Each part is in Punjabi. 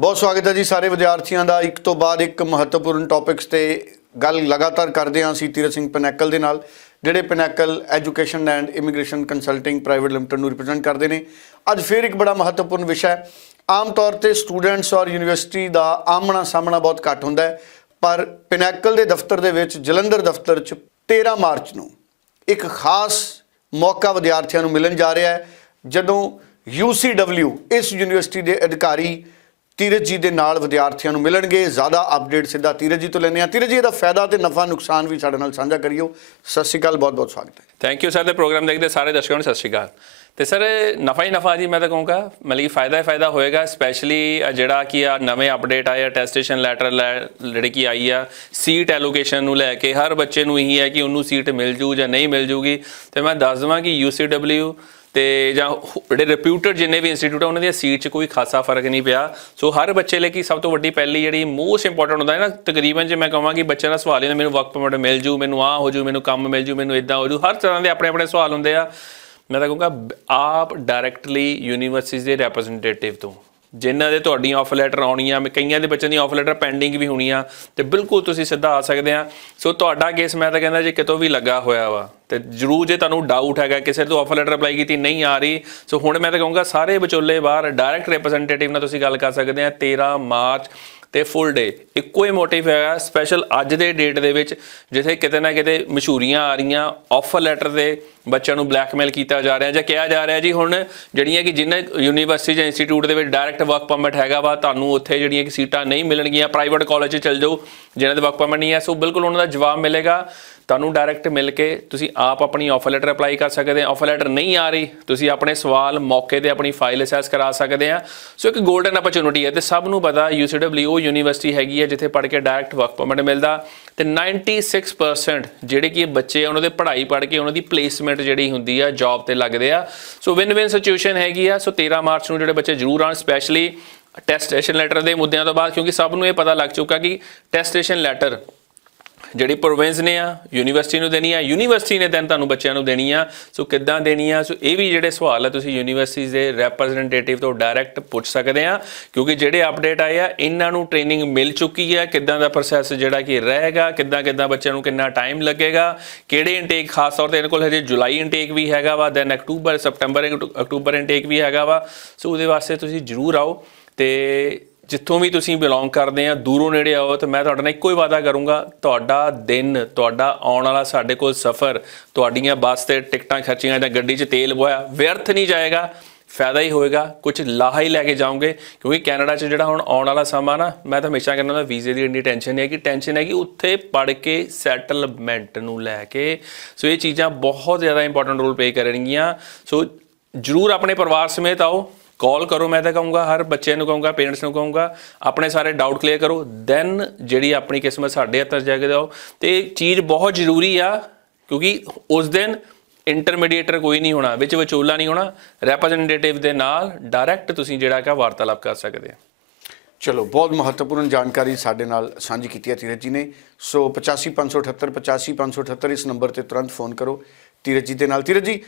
ਬਹੁਤ ਸਵਾਗਤ ਹੈ ਜੀ ਸਾਰੇ ਵਿਦਿਆਰਥੀਆਂ ਦਾ। ਇੱਕ ਤੋਂ ਬਾਅਦ ਇੱਕ ਮਹੱਤਵਪੂਰਨ ਟੌਪਿਕਸ ਤੇ ਗੱਲ ਲਗਾਤਾਰ ਕਰਦੇ ਹਾਂ ਅਸੀਂ ਤੀਰਥ ਸਿੰਘ ਪਨੈਕਲ ਦੇ ਨਾਲ, ਜਿਹੜੇ pinnacle education and immigration consulting private limited ਨੂੰ ਰਿਪਰੈਜ਼ੈਂਟ ਕਰਦੇ ਨੇ। ਅੱਜ ਫਿਰ ਇੱਕ ਬੜਾ ਮਹੱਤਵਪੂਰਨ ਵਿਸ਼ਾ ਹੈ। ਆਮ ਤੌਰ ਤੇ ਸਟੂਡੈਂਟਸ ਔਰ ਯੂਨੀਵਰਸਿਟੀ ਦਾ ਆਮਣਾ ਸਾਹਮਣਾ ਬਹੁਤ ਘੱਟ ਹੁੰਦਾ ਹੈ, ਪਰ ਪਨੈਕਲ ਦੇ ਦਫ਼ਤਰ ਦੇ ਵਿੱਚ, ਜਲੰਧਰ ਦਫ਼ਤਰ 'ਚ 13 ਮਾਰਚ ਨੂੰ ਇੱਕ ਖਾਸ ਮੌਕਾ ਵਿਦਿਆਰਥੀਆਂ ਨੂੰ ਮਿਲਣ ਜਾ ਰਿਹਾ ਹੈ, ਜਦੋਂ UCW ਇਸ ਯੂਨੀਵਰਸਿਟੀ ਦੇ ਅਧਿਕਾਰੀ ਤੀਰਜ ਜੀ ਦੇ ਨਾਲ ਵਿਦਿਆਰਥੀਆਂ ਨੂੰ ਮਿਲਣਗੇ। ਜ਼ਿਆਦਾ ਅਪਡੇਟ ਸਿੱਧਾ ਤੀਰਜ ਜੀ ਤੋਂ ਲੈਣੇ ਆ ਤੀਰਜ ਜੀ, ਇਹਦਾ ਫਾਇਦਾ ਤੇ ਨਫਾ ਨੁਕਸਾਨ ਵੀ ਸਾਡੇ ਨਾਲ ਸਾਂਝਾ ਕਰਿਓ। ਸਤਿ ਸ਼੍ਰੀ ਅਕਾਲ, ਬਹੁਤ ਬਹੁਤ ਸਵਾਗਤ ਹੈ। ਥੈਂਕ ਯੂ ਸਰ ਦੇ ਪ੍ਰੋਗਰਾਮ ਦੇਖਦੇ ਸਾਰੇ ਦਰਸ਼ਕਾਂ ਨੂੰ ਸਤਿ ਸ਼੍ਰੀ ਅਕਾਲ। ਤੇ ਸਰ ਨਫਾ ਹੀ ਨਫਾ ਜੀ, ਮੈਂ ਤਾਂ ਕਹੂੰਗਾ, ਮਤਲਬ ਕਿ ਫਾਇਦਾ ਹੀ ਫਾਇਦਾ ਹੋਏਗਾ ਸਪੈਸ਼ਲੀ ਜਿਹੜਾ ਕਿ ਆ ਨਵੇਂ ਅਪਡੇਟ ਆਏ ਆ ਟੈਸਟੇਸ਼ਨ ਲੈਟਰ ਜਿਹੜੀ ਕਿ ਆਈ ਆ ਸੀਟ ਐਲੋਕੇਸ਼ਨ ਨੂੰ ਲੈ ਕੇ, ਹਰ ਬੱਚੇ ਨੂੰ ਇਹੀ ਹੈ ਕਿ ਉਹਨੂੰ ਸੀਟ ਮਿਲ ਜੂ ਜਾਂ ਨਹੀਂ ਮਿਲ ਜੂਗੀ। ਤੇ ਮੈਂ ਦੱਸ ਦਵਾਂ ਕਿ UCW ਤੇ ਜਾਂ ਜਿਹੜੇ ਰਿਪਿਊਟਡ ਜਿੰਨੇ ਵੀ ਇੰਸਟੀਚਿਊਟ ਆ, ਉਹਨਾਂ ਦੀਆਂ ਸੀਟ 'ਚ ਕੋਈ ਖਾਸਾ ਫ਼ਰਕ ਨਹੀਂ ਪਿਆ। ਸੋ ਹਰ ਬੱਚੇ ਲਈ ਕੀ ਸਭ ਤੋਂ ਵੱਡੀ ਪਹਿਲੀ ਜਿਹੜੀ ਮੋਸਟ ਇੰਪੋਰਟੈਂਟ ਹੁੰਦਾ ਹੈ ਨਾ, ਤਕਰੀਬਨ ਜੇ ਮੈਂ ਕਹਾਂ ਕਿ ਬੱਚਿਆਂ ਦਾ ਸਵਾਲ ਇਹ ਮੈਨੂੰ ਵਰਕ ਪਰਮਿਟ ਮਿਲ ਜੂ, ਮੈਨੂੰ ਆਹ ਹੋ ਜੂ, ਮੈਨੂੰ ਕੰਮ ਮਿਲ ਜੂ, ਮੈਨੂੰ ਇਦਾਂ ਹੋ ਜੂ, ਹਰ ਤਰ੍ਹਾਂ ਦੇ ਆਪਣੇ ਆਪਣੇ ਸਵਾਲ ਹੁੰਦੇ ਆ। ਮੈਂ ਤਾਂ ਕਹੂੰਗਾ ਆਪ ਡਾਇਰੈਕਟਲੀ ਯੂਨੀਵਰਸਿਟੀ ਦੇ ਰਿਪਰੈਜ਼ੈਂਟੇਟਿਵ ਤੋਂ, ਜਿਨ੍ਹਾਂ ਦੇ ਤੁਹਾਡੀਆਂ ਆਫਰ ਲੈਟਰ ਆਉਣੀਆਂ, ਮੈਂ ਕਈਆਂ ਦੇ ਬੱਚਿਆਂ ਦੀਆਂ ਆਫਰ ਲੈਟਰ ਪੈਂਡਿੰਗ ਵੀ ਹੋਣੀਆਂ, ਤੇ ਬਿਲਕੁਲ ਤੁਸੀਂ ਸਿੱਧਾ ਆ ਸਕਦੇ ਆ। ਸੋ ਤੁਹਾਡਾ ਕੇਸ ਮੈਂ ਤਾਂ ਕਹਿੰਦਾ ਜੇ ਕਿਤੋਂ ਵੀ ਲੱਗਾ ਹੋਇਆ ਵਾ। ਤੇ ਜਰੂਰ ਜੇ ਤੁਹਾਨੂੰ ਡਾਊਟ ਹੈਗਾ, ਕਿਸੇ ਤੋਂ ਆਫਰ ਲੈਟਰ ਅਪਲਾਈ ਕੀਤੀ ਨਹੀਂ ਆ ਰਹੀ ਸੋ ਹੁਣ ਮੈਂ ਤਾਂ ਕਹੂੰਗਾ ਸਾਰੇ ਵਿਚੋਲੇ ਬਾਹਰ ਡਾਇਰੈਕਟ ਰਿਪਰੈਜ਼ੈਂਟੇਟਿਵ ਨਾਲ ਤੁਸੀਂ ਗੱਲ ਕਰ ਸਕਦੇ ਆ 13 ਮਾਰਚ ਤੇ ਫੁੱਲ ਡੇ ਇੱਕੋ ਹੀ ਮੋਟਿਵ ਹੈਗਾ ਸਪੈਸ਼ਲ ਅੱਜ ਦੇ ਡੇਟ ਦੇ ਵਿੱਚ, ਜਿੱਥੇ ਕਿਤੇ ਨਾ ਕਿਤੇ ਮਸ਼ਹੂਰੀਆਂ ਆ ਰਹੀਆਂ ਆਫਰ ਲੈਟਰ ਦੇ ਬੱਚਿਆਂ ਨੂੰ ਬਲੈਕਮੇਲ ਕੀਤਾ ਜਾ ਰਿਹਾ ਜਾਂ ਕਿਹਾ ਜਾ ਰਿਹਾ ਜੀ ਹੁਣ ਜਿਹੜੀਆਂ ਕਿ ਜਿੰਨੇ ਯੂਨੀਵਰਸਿਟੀ ਜਾਂ ਇੰਸਟੀਚਿਊਟ ਦੇ ਵਿੱਚ ਡਾਇਰੈਕਟ ਵਰਕ ਪਰਮਿਟ ਹੈਗਾ ਵਾ, ਤੁਹਾਨੂੰ ਉੱਥੇ ਜਿਹੜੀਆਂ ਕਿ ਸੀਟਾਂ ਨਹੀਂ ਮਿਲਣਗੀਆਂ ਪ੍ਰਾਈਵੇਟ ਕਾਲਜ 'ਚ ਚਲ ਜਾਓ, ਜਿਹਨਾਂ ਦੇ ਵਰਕ ਪਰਮਿਟ ਨਹੀਂ ਹੈ ਸੋ ਬਿਲਕੁਲ ਉਹਨਾਂ ਦਾ ਜਵਾਬ ਮਿਲੇਗਾ। ਤੁਹਾਨੂੰ ਡਾਇਰੈਕਟ ਮਿਲ ਕੇ ਤੁਸੀਂ ਆਪ ਆਪਣੀ ਆਫਰ ਲੈਟਰ ਅਪਲਾਈ ਕਰ ਸਕਦੇ ਆ। ਆਫਰ ਲੈਟਰ ਨਹੀਂ ਆ ਰਹੀ, ਤੁਸੀਂ ਆਪਣੇ ਸਵਾਲ ਮੌਕੇ ਤੇ ਆਪਣੀ ਫਾਈਲ ਅਸੈਸ ਕਰਾ ਸਕਦੇ ਆ। ਸੋ ਇੱਕ 골ਡਨ ਅਪਰਚੂਨਿਟੀ ਹੈ ਤੇ ਸਭ ਨੂੰ ਪਤਾ UCW ਉਹ ਯੂਨੀਵਰਸਿਟੀ ਹੈਗੀ ਹੈ, ਜਿੱਥੇ ਪੜ੍ਹ ਕੇ ਡਾਇਰੈਕਟ ਵਰਕ ਪਰਮਿਟ ਮਿਲਦਾ। ਤੇ 96% ਜਿਹੜੇ ਕਿ ਬੱਚੇ ਆ, ਉਹਨਾਂ ਦੇ ਪੜ੍ਹਾਈ ਪੜ੍ਹ ਕੇ ਉਹਨਾਂ ਦੀ ਪਲੇਸਮੈਂਟ ਜਿਹੜੀ ਹੁੰਦੀ ਆ ਜੌਬ ਤੇ ਲੱਗਦੇ ਆ। ਸੋ ਵਿਨ ਵਿਨ ਸਿਚੁਏਸ਼ਨ ਹੈਗੀ ਆ। ਸੋ 13 ਮਾਰਚ ਨੂੰ ਜਿਹੜੇ ਬੱਚੇ ਜ਼ਰੂਰ ਆਣ ਸਪੈਸ਼ਲੀ ਟੈਸਟੇਸ਼ਨ ਲੈਟਰ ਦੇ ਮੁੱਦਿਆਂ ਤੋਂ ਬਾਅਦ, ਕਿਉਂਕਿ ਸਭ ਨੂੰ ਇਹ ਪਤਾ ਲੱਗ ਚੁੱਕਾ ਕਿ ਟੈਸਟੇਸ਼ਨ ਲੈਟਰ ਜਿਹੜੀ ਪ੍ਰੋਵਿੰਸ ਨੇ ਆ ਯੂਨੀਵਰਸਿਟੀ ਨੂੰ ਦੇਣੀ ਆ ਯੂਨੀਵਰਸਿਟੀ ਨੇ ਦੈਨ ਤੁਹਾਨੂੰ ਬੱਚਿਆਂ ਨੂੰ ਦੇਣੀ ਆ। ਸੋ ਕਿੱਦਾਂ ਦੇਣੀ ਆ? ਸੋ ਇਹ ਵੀ ਜਿਹੜੇ ਸਵਾਲ ਆ, ਤੁਸੀਂ ਯੂਨੀਵਰਸਿਟੀ ਦੇ ਰਿਪਰੈਜ਼ੈਂਟੇਟਿਵ ਤੋਂ ਡਾਇਰੈਕਟ ਪੁੱਛ ਸਕਦੇ ਆ, ਕਿਉਂਕਿ ਜਿਹੜੇ ਅਪਡੇਟ ਆਏ ਆ, ਇਹਨਾਂ ਨੂੰ ਟ੍ਰੇਨਿੰਗ ਮਿਲ ਚੁੱਕੀ ਆ। ਕਿੱਦਾਂ ਦਾ ਪ੍ਰੋਸੈਸ ਜਿਹੜਾ ਕਿ ਰਹੇਗਾ, ਕਿੱਦਾਂ ਕਿੱਦਾਂ ਬੱਚਿਆਂ ਨੂੰ ਕਿੰਨਾ ਟਾਈਮ ਲੱਗੇਗਾ, ਕਿਹੜੇ ਇਨਟੇਕ ਖਾਸ ਤੌਰ ਤੇ ਇਹਨਾਂ ਕੋਲ ਹਜੇ ਜੁਲਾਈ ਇਨਟੇਕ ਵੀ ਹੈਗਾ ਵਾ then October, September, October intake ਵੀ ਹੈਗਾ ਵਾ। ਸੋ ਉਹਦੇ ਵਾਸਤੇ ਤੁਸੀਂ ਜਰੂਰ ਆਓ ਤੇ ਜਿੱਥੋਂ ਵੀ ਤੁਸੀਂ ਬਿਲੋਂਗ ਕਰਦੇ ਆ, ਦੂਰੋਂ ਨੇੜੇ ਆਓ ਤਾਂ ਮੈਂ ਤੁਹਾਡੇ ਨਾਲ ਇੱਕੋ ਹੀ ਵਾਅਦਾ ਕਰੂੰਗਾ, ਤੁਹਾਡਾ ਦਿਨ, ਤੁਹਾਡਾ ਆਉਣ ਵਾਲਾ ਸਾਡੇ ਕੋਲ ਸਫ਼ਰ, ਤੁਹਾਡੀਆਂ ਬੱਸ ਤੇ ਟਿਕਟਾਂ ਖਰਚੀਆਂ ਜਾਂ ਗੱਡੀ 'ਚ ਤੇਲ ਪਵਾਇਆ, ਵਿਅਰਥ ਨਹੀਂ ਜਾਏਗਾ, ਫਾਇਦਾ ਹੀ ਹੋਏਗਾ ਕੁਝ ਲਾਹਾ ਹੀ ਲੈ ਕੇ ਜਾਓਗੇ, ਕਿਉਂਕਿ ਕੈਨੇਡਾ 'ਚ ਜਿਹੜਾ ਹੁਣ ਆਉਣ ਵਾਲਾ ਸਮਾਂ ਨਾ, ਮੈਂ ਤਾਂ ਹਮੇਸ਼ਾ ਕਹਿੰਦਾ ਹੁੰਦਾ ਵੀਜ਼ੇ ਦੀ ਇੰਨੀ ਟੈਨਸ਼ਨ ਨਹੀਂ ਹੈ ਕਿ ਟੈਨਸ਼ਨ ਹੈ ਕਿ ਉੱਥੇ ਪੜ ਕੇ ਸੈਟਲਮੈਂਟ ਨੂੰ ਲੈ ਕੇ। ਸੋ ਇਹ ਚੀਜ਼ਾਂ ਬਹੁਤ ਜ਼ਿਆਦਾ ਇੰਪੋਰਟੈਂਟ ਰੋਲ ਪਲੇ ਕਰਨਗੀਆਂ। ਸੋ ਜਰੂਰ ਆਪਣੇ ਪਰਿਵਾਰ ਸਮੇਤ ਆਓ ਕਾਲ ਕਰੋ, ਮੈਂ ਤਾਂ ਕਹੂੰਗਾ, ਹਰ ਬੱਚੇ ਨੂੰ ਕਹੂੰਗਾ ਪੇਰੈਂਟਸ ਨੂੰ ਕਹੂੰਗਾ, ਆਪਣੇ ਸਾਰੇ ਡਾਊਟ ਕਲੀਅਰ ਕਰੋ ਦੈਨ ਜਿਹੜੀ ਆਪਣੀ ਕਿਸਮਤ ਸਾਡੇ ਹੱਥ 'ਚ ਜਾ ਕੇ ਦਿਓ ਤੇ ਚੀਜ਼ ਬਹੁਤ ਜ਼ਰੂਰੀ ਆ, ਕਿਉਂਕਿ ਉਸ ਦਿਨ ਇੰਟਰਮੀਡੀਏਟਰ ਕੋਈ ਨਹੀਂ ਹੋਣਾ, ਵਿੱਚ ਵਿਚੋਲਾ ਨਹੀਂ ਹੋਣਾ ਰਿਪਰੈਜ਼ੈਂਟੇਟਿਵ ਦੇ ਨਾਲ ਡਾਇਰੈਕਟ ਤੁਸੀਂ ਜਿਹੜਾ ਕਿ ਵਾਰਤਾਲਾਪ ਕਰ ਸਕਦੇ ਆ। ਚਲੋ, ਬਹੁਤ ਮਹੱਤਵਪੂਰਨ ਜਾਣਕਾਰੀ ਸਾਡੇ ਨਾਲ ਸਾਂਝੀ ਕੀਤੀ ਹੈ ਤੀਰਜ ਜੀ ਨੇ। ਸੋ 85578 85578 ਇਸ ਨੰਬਰ ਤੇ ਤੁਰੰਤ ਫੋਨ ਕਰੋ। ਤੀਰਜ ਜੀ ਦੇ ਨਾਲ। ਤੀਰਜ ਜੀ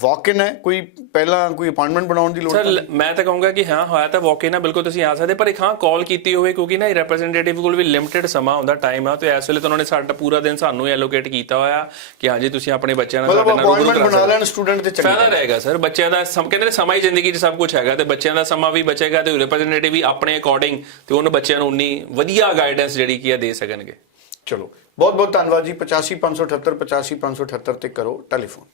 ਵਾਕ ਇਨ ਹੈ? ਕੋਈ ਪਹਿਲਾਂ ਕੋਈ ਅਪਾਇੰਟਮੈਂਟ ਬਣਾਉਣ ਦੀ ਲੋੜ ਸਰ ਮੈਂ ਤਾਂ ਕਹੂੰਗਾ ਕਿ ਹਾਂ ਹੋਇਆ ਤਾਂ ਵਾਕਈ ਨਾ ਬਿਲਕੁਲ ਤੁਸੀਂ ਆ ਸਕਦੇ ਪਰ ਇੱਕ ਹਾਂ ਕਾਲ ਕੀਤੀ ਹੋਵੇ ਕਿਉਂਕਿ ਨਾ ਰਿਪਰੈਜ਼ੈਂਟੇਟਿਵ ਕੋਲ ਵੀ ਲਿਮਿਟਿਡ ਸਮਾਂ ਹੁੰਦਾ ਟਾਈਮ ਆ ਤੇ ਇਸ ਵੇਲੇ ਤਾਂ ਉਹਨਾਂ ਨੇ ਸਾਡਾ ਪੂਰਾ ਦਿਨ ਸਾਨੂੰ ਐਲੋਕੇਟ ਕੀਤਾ ਹੋਇਆ ਕਿ ਹਾਂਜੀ ਤੁਸੀਂ ਆਪਣੇ ਬੱਚਿਆਂ ਨਾਲ ਸਾਡੇ ਨਾਲ ਰੂਬਰੂ ਕਰਾ ਬਣਾ ਲੈਣ ਸਟੂਡੈਂਟ ਤੇ ਚੰਗੀ ਫਾਇਦਾ ਰਹੇਗਾ ਸਰ ਬੱਚਿਆਂ ਦਾ ਸਮ ਕਹਿੰਦੇ ਨੇ ਸਮਾਂ ਹੀ ਜ਼ਿੰਦਗੀ 'ਚ ਸਭ ਕੁਝ ਹੈਗਾ ਤੇ ਬੱਚਿਆਂ ਦਾ ਸਮਾਂ ਵੀ ਬਚੇਗਾ ਤੇ ਰਿਪਰੈਜ਼ੈਂਟੇਟਿਵ ਵੀ ਆਪਣੇ ਅਕੋਰਡਿੰਗ ਤੇ ਉਹਨਾਂ ਬੱਚਿਆਂ ਨੂੰ ਉਨੀ ਵਧੀਆ ਗਾਈਡੈਂਸ ਜਿਹੜੀ ਕੀ ਆ ਦੇ ਸਕਣਗੇ। ਚਲੋ ਬਹੁਤ ਬਹੁਤ ਧੰਨਵਾਦ ਜੀ। 855778855778 ਤੇ ਕਰੋ ਟੈਲੀਫੋਨ।